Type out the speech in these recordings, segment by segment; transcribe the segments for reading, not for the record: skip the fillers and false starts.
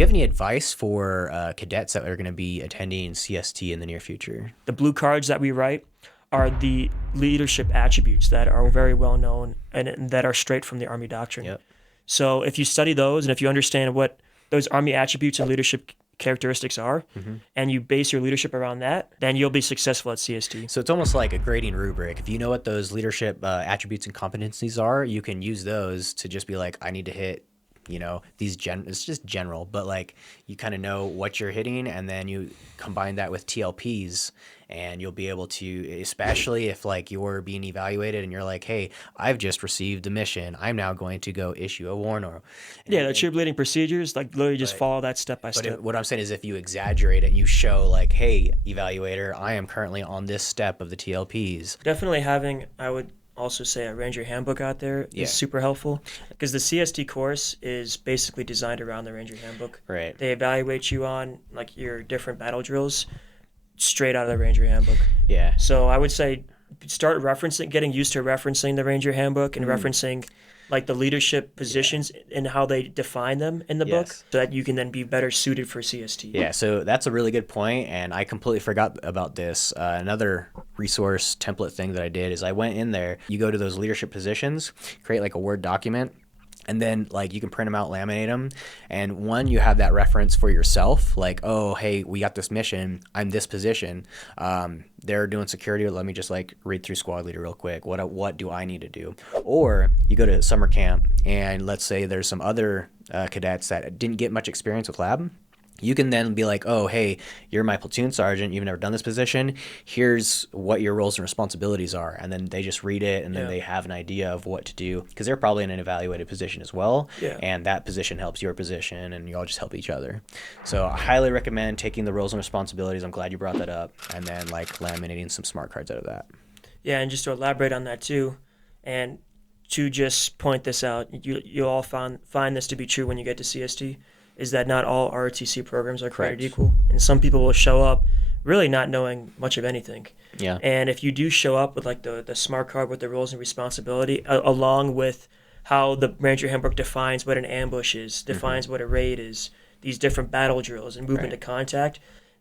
Do you have any advice for cadets that are going to be attending CST in the near future? The blue cards that we write are the leadership attributes that are very well known and that are straight from the Army doctrine. Yep. So if you study those and if you understand what those Army attributes and leadership characteristics are, and you base your leadership around that, then you'll be successful at CST. So it's almost like a grading rubric. If you know what those leadership attributes and competencies are, you can use those to just be like, I need to hit, these it's just general, but like you kind of know what you're hitting, and then you combine that with TLPs, and you'll be able to, especially if like you're being evaluated and you're like, hey, I've just received a mission, I'm now going to go issue a warrant. Yeah, the troop leading procedures, like literally just follow that step by step. What I'm saying is if you exaggerate it and you show like, hey, evaluator, I am currently on this step of the TLPs. Definitely having, I would also say, a Ranger handbook out there is super helpful, because the CST course is basically designed around the Ranger handbook. Right. They evaluate you on like your different battle drills straight out of the Ranger handbook. Yeah. So I would say start getting used to referencing the Ranger handbook and referencing like the leadership positions and how they define them in the book, so that you can then be better suited for CST. Yeah, so that's a really good point, and I completely forgot about this. Another resource template thing that I did is I went in there, you go to those leadership positions, create like a Word document, and then like you can print them out, laminate them, and one, you have that reference for yourself, like, oh, hey, we got this mission, I'm this position, they're doing security, let me just like read through squad leader real quick, what do I need to do? Or you go to summer camp, and let's say there's some other cadets that didn't get much experience with lab. You can then be like, oh, hey, you're my platoon sergeant, you've never done this position, here's what your roles and responsibilities are. And then they just read it, and then they have an idea of what to do, because they're probably in an evaluated position as well. And that position helps your position, and you all just help each other. So I highly recommend taking the roles and responsibilities. I'm glad you brought that up. And then like laminating some smart cards out of that. Yeah, and just to elaborate on that too, and to just point this out, you'll all find this to be true when you get to CST, is that not all ROTC programs are created equal. And some people will show up really not knowing much of anything. Yeah. And if you do show up with like the smart card with the roles and responsibility, along with how the Ranger handbook defines what an ambush is, defines what a raid is, these different battle drills and movement to contact,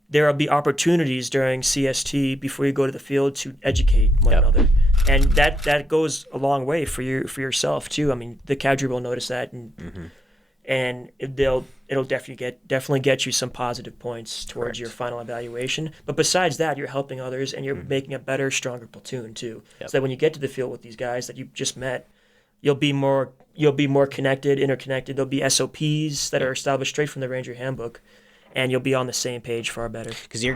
there will be opportunities during CST before you go to the field to educate one another. And that goes a long way for yourself too. I mean, the cadre will notice that, and it'll definitely get you some positive points towards your final evaluation. But besides that, you're helping others, and you're making a better, stronger platoon too. So that when you get to the field with these guys that you just met, you'll be more connected, interconnected. There'll be SOPs that are established straight from the Ranger handbook, and you'll be on the same page far better. Because I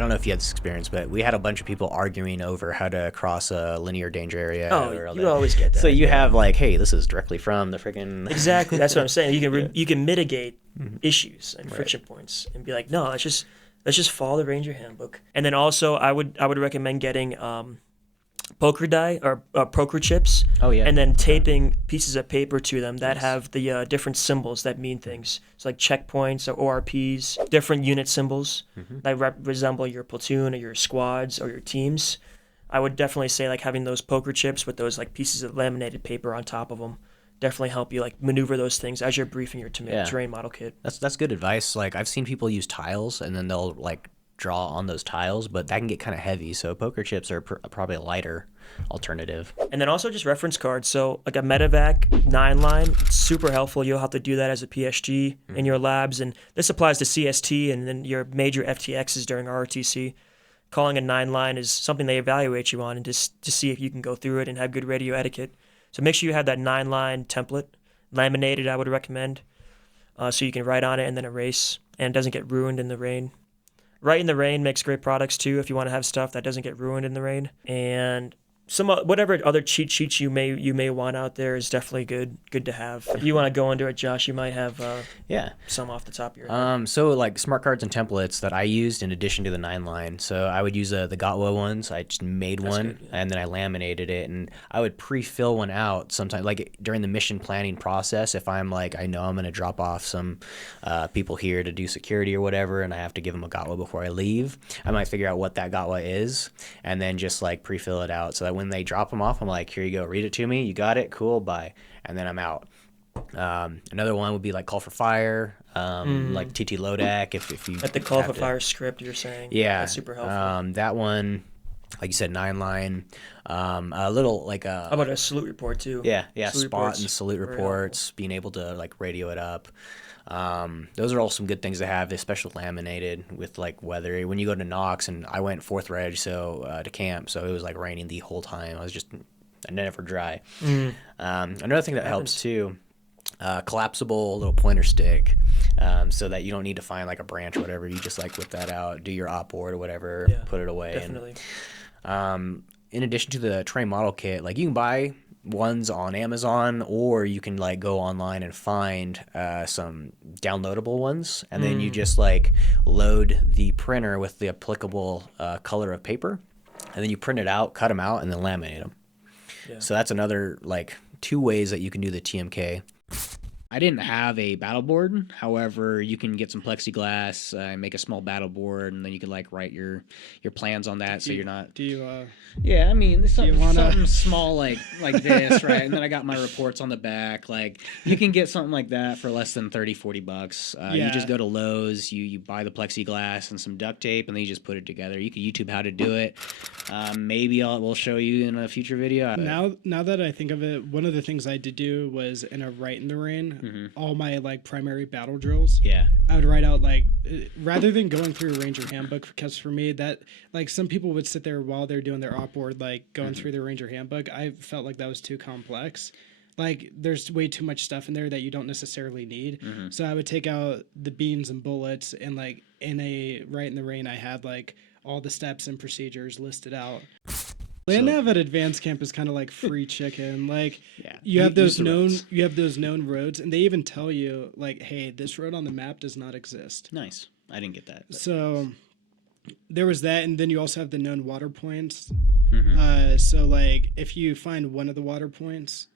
don't know if you had this experience, but we had a bunch of people arguing over how to cross a linear danger area. Oh, you always get that. So you have like, hey, this is directly from the freaking... Exactly, that's what I'm saying. You can mitigate issues and friction points and be like, no, let's just follow the Ranger handbook. And then also, I would recommend getting poker die or poker chips. And then taping pieces of paper to them that have the different symbols that mean things. It's like checkpoints or ORPs, different unit symbols that resemble your platoon or your squads or your teams. I would definitely say like having those poker chips with those like pieces of laminated paper on top of them definitely help you like maneuver those things as you're briefing your terrain model kit. That's good advice. Like I've seen people use tiles, and then they'll like draw on those tiles, but that can get kind of heavy, so poker chips are probably a lighter alternative. And then also just reference cards. So like a medevac 9-line, it's super helpful. You'll have to do that as a PSG in your labs, and this applies to CST and then your major FTXs during ROTC. Calling a 9-line is something they evaluate you on, and just to see if you can go through it and have good radio etiquette. So make sure you have that 9-line template laminated, I would recommend, so you can write on it and then erase, and it doesn't get ruined in the rain. Write in the Rain makes great products too if you want to have stuff that doesn't get ruined in the rain. And some whatever other cheat sheets you may want out there is definitely good to have. If you want to go into it, Josh, you might have some off the top of your head. So like smart cards and templates that I used in addition to the 9-line. So I would use the Gotwa ones. I just made one and then I laminated it, and I would pre-fill one out sometimes, like during the mission planning process. If I'm like, I know I'm going to drop off some people here to do security or whatever, and I have to give them a Gotwa before I leave, I might figure out what that Gotwa is and then just like pre-fill it out so that when they drop them off, I'm like, here you go, read it to me, you got it, cool, bye, and then I'm out. Another one would be like call for fire, like TT Lodak if you At the call have for to- fire script, you're saying. Yeah, That's super helpful. that one, like you said, 9-line, a little like How about a salute report too? yeah, Salute spot reports, and salute very reports, being able to like radio it up. Those are all some good things to have, especially laminated with like weather. When you go to Knox, and I went 4th Reg, to camp, so it was like raining the whole time. I never dry. Another thing that helps too, collapsible little pointer stick, so that you don't need to find like a branch or whatever. You just like whip that out, do your op board or whatever, put it away. Definitely. And, in addition to the terrain model kit, like you can buy ones on Amazon, or you can like go online and find some downloadable ones, and then you just like load the printer with the applicable color of paper, and then you print it out, cut them out, and then laminate them. Yeah. So that's another like 2 ways that you can do the TMK. I didn't have a battle board. However, you can get some plexiglass and make a small battle board, and then you can like write your plans on that, so you're not. Do you? Yeah, I mean, wanna- something small like this, right? And then I got my reports on the back. Like, you can get something like that for less than $30-$40. You just go to Lowe's, you buy the plexiglass and some duct tape, and then you just put it together. You can YouTube how to do it. Maybe we'll show you in a future video. Now that I think of it, one of the things I did do was in a Right in the Rain, all my like primary battle drills. Yeah. I would write out like rather than going through a Ranger handbook, because for me that like some people would sit there while they're doing their op board like going through their Ranger handbook. I felt like that was too complex. Like there's way too much stuff in there that you don't necessarily need. So I would take out the beans and bullets, and like in a Right in the Rain I had like all the steps and procedures listed out. Land nav at advanced camp is kind of like free chicken. Like you have those known roads, and they even tell you like, hey, this road on the map does not exist. Nice. I didn't get that. So there was that, and then you also have the known water points. So like if you find one of the water points,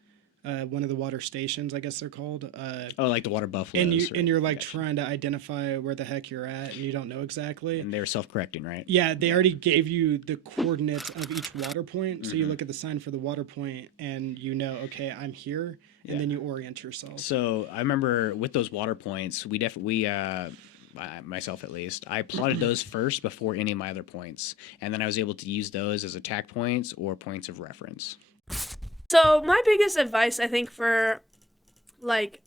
one of the water stations, I guess they're called. Like the water buffaloes. And you're like trying to identify where the heck you're at, and you don't know exactly. And they're self-correcting, right? Yeah, they already gave you the coordinates of each water point, so you look at the sign for the water point, and you know, okay, I'm here, and then you orient yourself. So I remember with those water points, myself at least, I plotted those first before any of my other points, and then I was able to use those as attack points or points of reference. So my biggest advice, I think, for like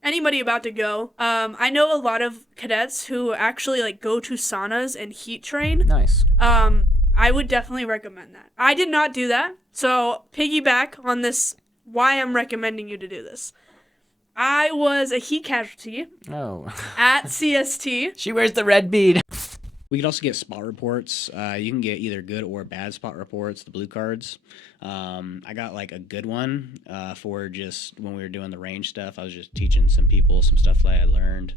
anybody about to go, I know a lot of cadets who actually like go to saunas and heat train. Nice. I would definitely recommend that. I did not do that, so piggyback on this. Why I'm recommending you to do this. I was a heat casualty at CST. She wears the red bead. We could also get spot reports. You can get either good or bad spot reports, the blue cards. I got like a good one for just when we were doing the range stuff. I was just teaching some people some stuff that I had learned.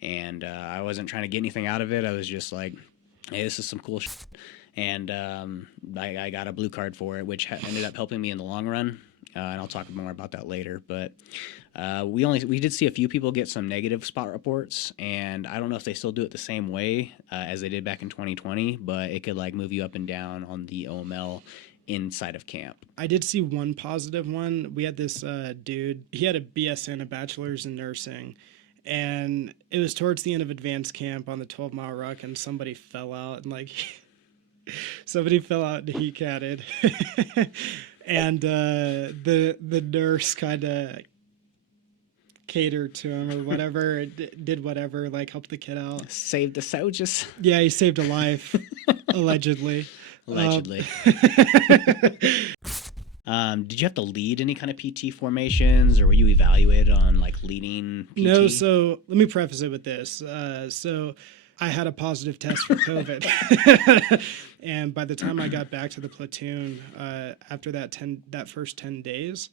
And I wasn't trying to get anything out of it. I was just like, hey, this is some cool shit. And I got a blue card for it, which ended up helping me in the long run. And I'll talk more about that later. But we did see a few people get some negative spot reports, and I don't know if they still do it the same way as they did back in 2020, but it could like move you up and down on the OML inside of camp. I did see one positive one. We had this dude, he had a BSN, a bachelor's in nursing, and it was towards the end of advanced camp on the 12-mile ruck, and somebody fell out, and like somebody fell out and he catted. And the nurse kind of catered to him or whatever, did whatever, like helped the kid out. Saved the soldiers. Yeah, he saved a life, allegedly. Allegedly. Did you have to lead any kind of PT formations, or were you evaluated on like leading PT? No, so let me preface it with this. So I had a positive test for COVID. And by the time I got back to the platoon, after that first 10 days,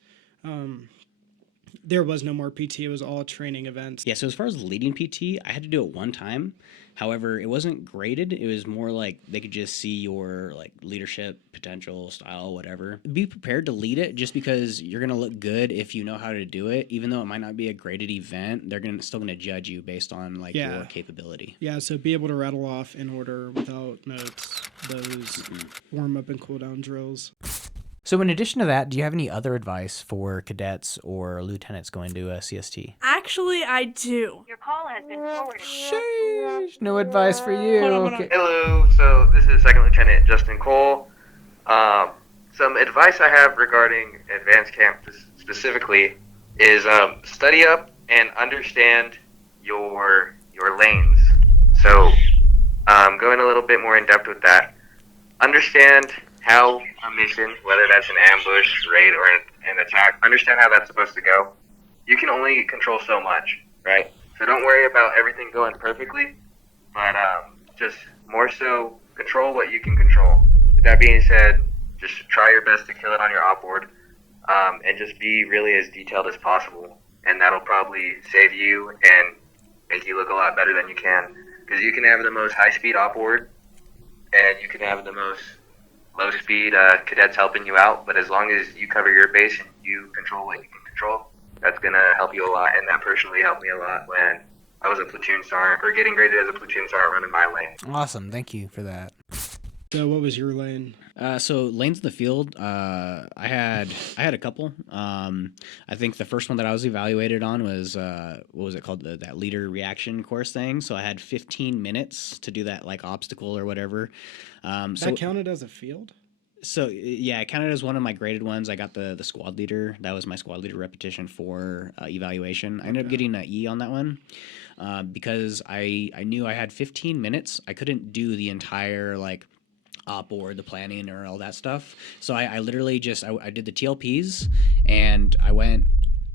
there was no more PT. It was all training events. Yeah, so as far as leading PT, I had to do it one time. However, it wasn't graded. It was more like they could just see your like leadership potential, style, whatever. Be prepared to lead it, just because you're gonna look good if you know how to do it. Even though it might not be a graded event, they're still gonna judge you based on like your capability. Yeah, so be able to rattle off in order without notes those warm up and cool down drills. So in addition to that, do you have any other advice for cadets or lieutenants going to CST? Actually, I do. Your call has been forwarded. Sheesh, no advice for you. Hold on. Okay. Hello, so this is Second Lieutenant Justin Cole. Some advice I have regarding advanced camp specifically is study up and understand your lanes. So going a little bit more in depth with that, understand how a mission, whether that's an ambush, raid, or an attack, understand how that's supposed to go. You can only control so much, right? So don't worry about everything going perfectly, but just more so control what you can control. With that being said, just try your best to kill it on your outboard, and just be really as detailed as possible. And that'll probably save you and make you look a lot better than you can. Because you can have the most high-speed outboard, and you can have the most low-speed cadets helping you out. But as long as you cover your base and you control what you can control, that's going to help you a lot. And that personally helped me a lot when I was a platoon sergeant, or getting graded as a platoon sergeant running my lane. Awesome. Thank you for that. So what was your lane? So lanes in the field, I had a couple. I think the first one that I was evaluated on was what was it called, that leader reaction course thing. So I had 15 minutes to do that, like, obstacle or whatever. That counted as a field? So yeah, it counted as one of my graded ones. I got the squad leader. That was my squad leader repetition for evaluation. I ended up getting an E on that one because I knew I had 15 minutes. I couldn't do the entire, like, op or the planning or all that stuff. So I literally just I did the TLPs, and I went,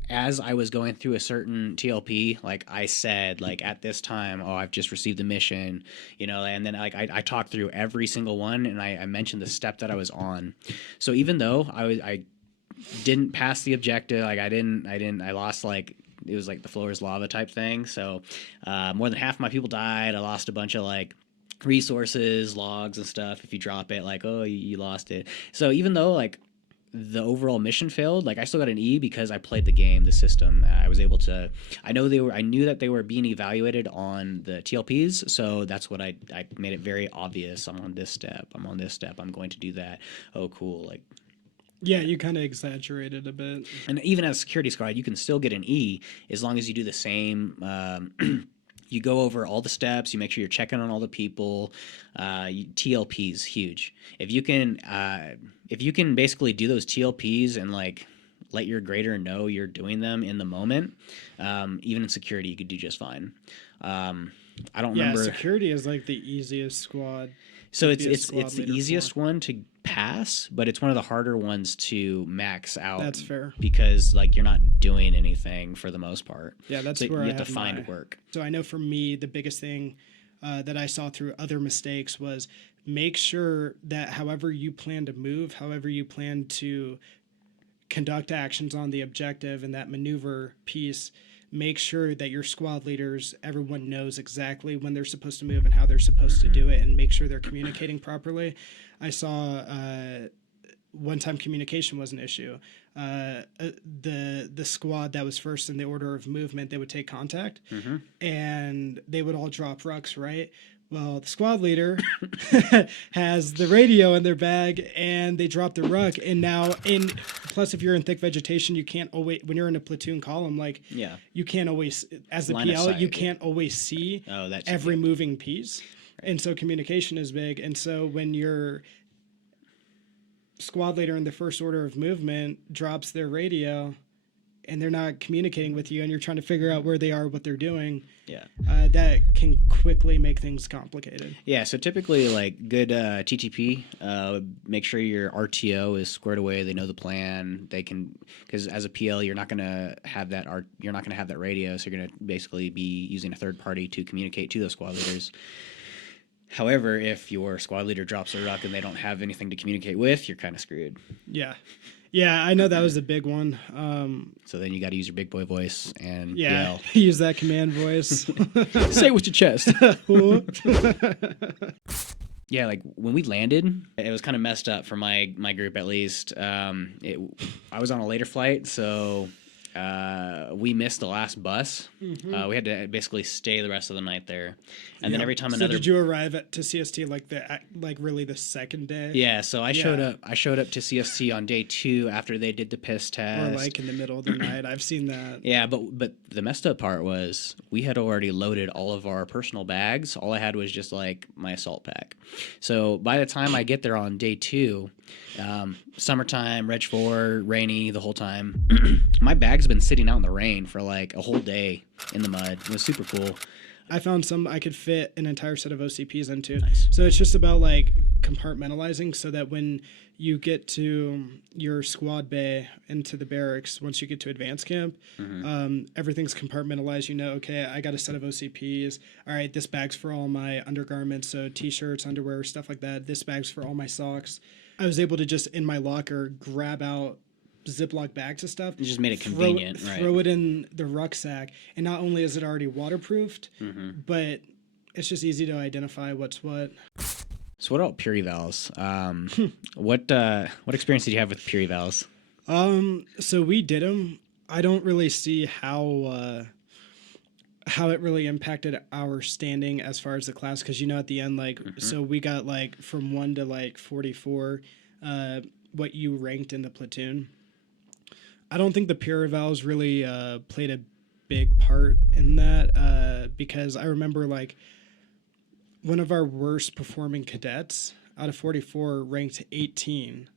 as I was going through a certain TLP, like, I said, like, at this time, I've just received the mission, and then, like, I talked through every single one, and I mentioned the step that I was on. So even though I didn't pass the objective, like, I lost, like, it was like the floor is lava type thing. So more than half of my people died. I lost a bunch of, like, resources, logs and stuff. If you drop it, like, you lost it. So even though, like, the overall mission failed, like, I still got an E because I played the game, the system. I was able to, I knew that they were being evaluated on the TLPs, so that's what I made it very obvious. I'm on this step, I'm going to do that. Oh, cool. Like, Yeah, you kind of exaggerated a bit. and even as a security squad, you can still get an E as long as you do the same. You go over all the steps. You make sure you're checking on all the people. TLP is huge. If you can basically do those TLPs and, like, let your grader know you're doing them in the moment, even in security, you could do just fine. I don't remember. Yeah, security is, like, the easiest squad. So it's squad the leader easiest for. one to pass, but it's one of the harder ones to max out. That's fair. Because, like, you're not doing anything for the most part. Yeah, that's so where you I have to have find my- work. So I know for me, the biggest thing that I saw through other mistakes was make sure that however you plan to move, however you plan to conduct actions on the objective and that maneuver piece, make sure that your squad leaders, everyone knows exactly when they're supposed to move and how they're supposed to do it, and make sure they're communicating properly. I saw one time communication was an issue. The squad that was first in the order of movement, they would take contact, and they would all drop rucks, right? Well, the squad leader has the radio in their bag, and they drop the ruck. And now, plus, if you're in thick vegetation, you can't always, when you're in a platoon column, like, Yeah. you can't always, as the Line of PL, sight, you yeah. can't always see That's every moving piece. And so communication is big. And so when your squad leader in the first order of movement drops their radio and they're not communicating with you, and you're trying to figure out where they are, what they're doing, Yeah. that can quickly make things complicated. Yeah, so typically, like, good TTP, make sure your RTO is squared away. They know the plan. They can, because as a PL, you're not gonna have that radio, so you're gonna basically be using a third party to communicate to those squad leaders. However, if your squad leader drops a ruck and they don't have anything to communicate with, you're kind of screwed. Yeah. Yeah, I know that was a big one. So then you got to use your big boy voice and Yeah, use that command voice. yell. Say it with your chest. Yeah, like, when we landed, it was kind of messed up for my group, at least. I was on a later flight, so we missed the last bus. We had to basically stay the rest of the night there, and then every time So another. did you arrive to CST like really the second day? Yeah, so I showed up. I showed up to CST on day 2 after they did the piss test. Or like in the middle of the night. I've seen that. Yeah, but the messed up part was we had already loaded all of our personal bags. All I had was just like my assault pack. So by the time I get there on day 2, summertime, Reg 4, rainy the whole time, my bag's been sitting out in the rain for like a whole day in the mud. It was super cool. I found some I could fit an entire set of OCPs into. Nice. So it's just about like compartmentalizing so that when you get to your squad bay into the barracks, once you get to advanced camp, everything's compartmentalized. You know, okay, I got a set of OCPs. All right, this bag's for all my undergarments, so t-shirts, underwear, stuff like that. This bag's for all my socks. I was able to just in my locker grab out Ziploc bags of stuff. It just made it convenient, right? Throw it in the rucksack, and not only is it already waterproofed, but it's just easy to identify what's what. So what about peer evals? What experience did you have with peer evals? So we did them. I don't really see how it really impacted our standing as far as the class, because at the end, like, so we got like from 1 to like 44, what you ranked in the platoon. I don't think the peer evals really played a big part in that, because I remember like one of our worst performing cadets out of 44 ranked 18.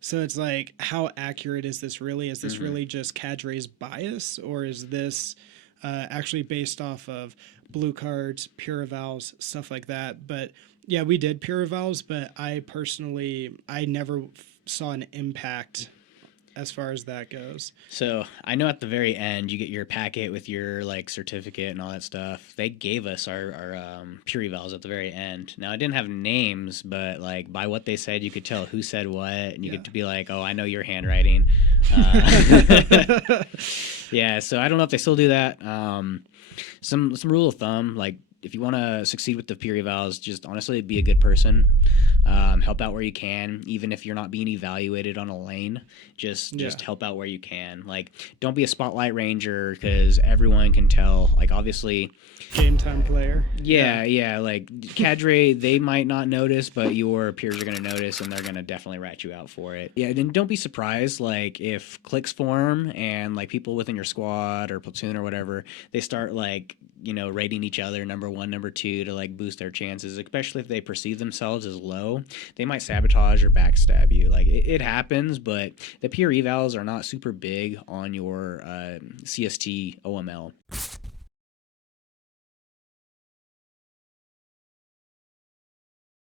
So it's like, how accurate is this really? Is this really just cadre's bias, or is this actually based off of blue cards, peer evals, stuff like that? But yeah, we did peer evals, but I never saw an impact as far as that goes. So I know at the very end you get your packet with your like certificate and all that stuff. They gave us our peer evals at the very end. Now I didn't have names, but like by what they said, you could tell who said what, and you get to be like, oh, I know your handwriting. Yeah, so I don't know if they still do that. Some rule of thumb, like if you want to succeed with the peer evals, just honestly be a good person. Help out where you can, even if you're not being evaluated on a lane. Just help out where you can. Like, don't be a spotlight ranger, because everyone can tell. Like, obviously, game time player. Yeah. Like cadre, they might not notice, but your peers are gonna notice, and they're gonna definitely rat you out for it. Yeah, then don't be surprised. Like if cliques form and like people within your squad or platoon or whatever, they start like rating each other number 1, number 2 to like boost their chances, especially if they perceive themselves as low. They might sabotage or backstab you. Like it happens, but the peer evals are not super big on your CST OML.